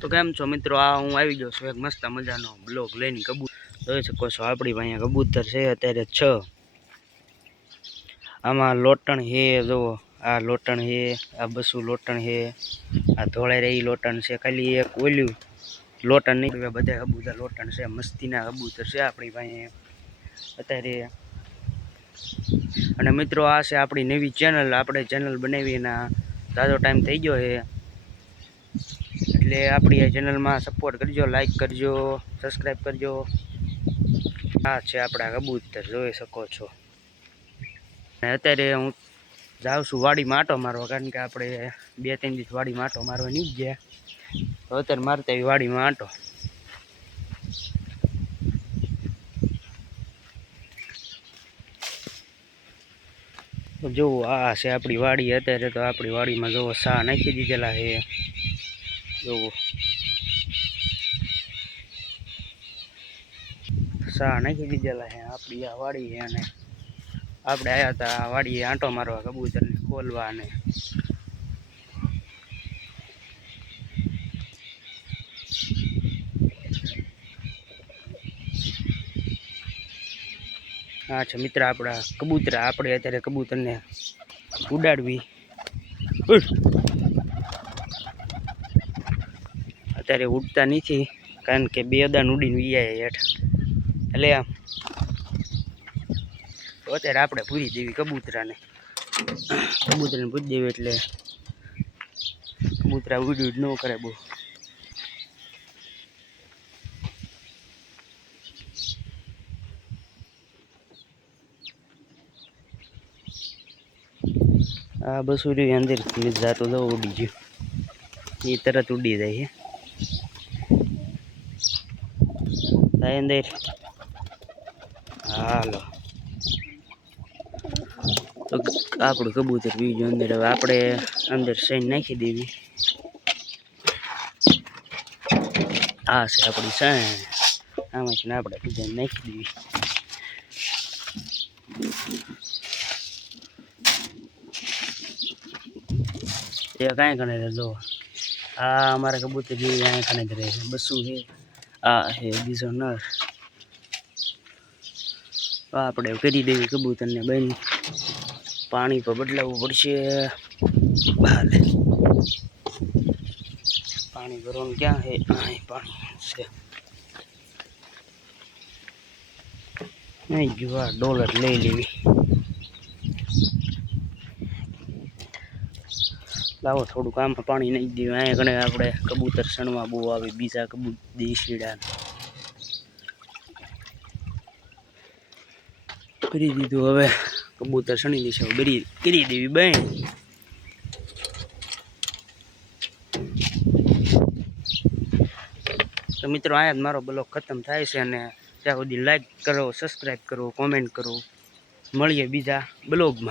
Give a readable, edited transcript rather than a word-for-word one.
તો કેમ છો મિત્રો, આ હું આવી ગયો છું એક મસ્ત મજાનો બ્લોગ લઈને. જોઈ શકો છો આપણી પાસે કબૂતર છે અત્યારે 6. આમાં લોટણ હે, જુઓ આ લોટણ હે, આ બસું લોટણ હે, આ ધોળે રહી લોટણ છે. ખાલી એક ઓલ્યું લોટણ નહીં, બધા કબૂતર લોટણ છે. મસ્તીના કબૂતર છે આપણી પાસે અત્યારે. અને મિત્રો આ છે આપણી નવી ચેનલ. આપણે ચેનલ બનાવીને ઝાઝો ટાઈમ થઈ ગયો છે, એટલે આપણી આ ચેનલમાં સપોર્ટ કરજો, લાઈક કરજો, સબસ્ક્રાઈબ કરજો. આ છે આપણા કબૂતર, જોઈ શકો છો. અને અત્યારે હું જાઉં છું વાડીમાં આંટો મારવા, કારણ કે આપણે 2-3 દિવસ વાડીમાં આંટો મારવા નહીં ગયા, તો અત્યારે મારતા આવી વાડીમાં આંટો. જોવો આ છે આપણી વાડી. અત્યારે તો આપણી વાડીમાં જોવો સા નાખી દીધેલા છે. જોવો સા નાખી દીધેલા છે. આપણી આ વાડી છે અને આપણે આવ્યા હતા વાડીએ આંટો મારવા, કબૂતરને ખોલવા. અને હા છે મિત્ર આપણા કબૂતર. આપણે અત્યારે કબૂતરને ઉડાડવી. અત્યારે ઉડતા નથી, કારણ કે 2 દાન ઉડીને વિયા હેઠ. એટલે તો અત્યારે આપણે પૂરી દેવી કબૂતરાને પૂરી દેવી, એટલે કબૂતરા ઉડ ન કરે બહુ. આ બસ ઉડી અંદર જાતો તો ઉડી ગયો, એ તરત ઉડી જાય છે અંદર. હાલો તો આપણું કબૂતર બીજું અંદર. હવે આપણે અંદર સૈન નાખી દેવી. આ છે આપણી સૈન, આમાં છે ને આપણે બીજા નાખી દેવી. એ કાંઈ ગણે જો આ અમારા કબૂતર જેવી કાંઈ ગણે રહે છે. બસું છે, આ છે બીજો નર. આપણે કરી દેવી કબૂતરને બેન. પાણી પર બદલાવવું પડશે. ભાલે પાણી ભરવાનું ક્યાં છે? પાણી છે નહીં ગયું. આ ડોલર લઈ લેવી. લાવો થોડુંક આમાં પાણી નહીં દેવું. અહીંયા ઘણે આપણે કબૂતર સણવા બહુ આવે, બીજા દેશીડા કરી દીધું. હવે કબૂતર સણી દેશે, કરી દેવી બેન. તો મિત્રો અહીંયા જ મારો બ્લોગ ખતમ થાય છે, અને ત્યાં સુધી લાઈક કરો, સબસ્ક્રાઈબ કરો, કોમેન્ટ કરો. મળીએ બીજા બ્લોગમાં.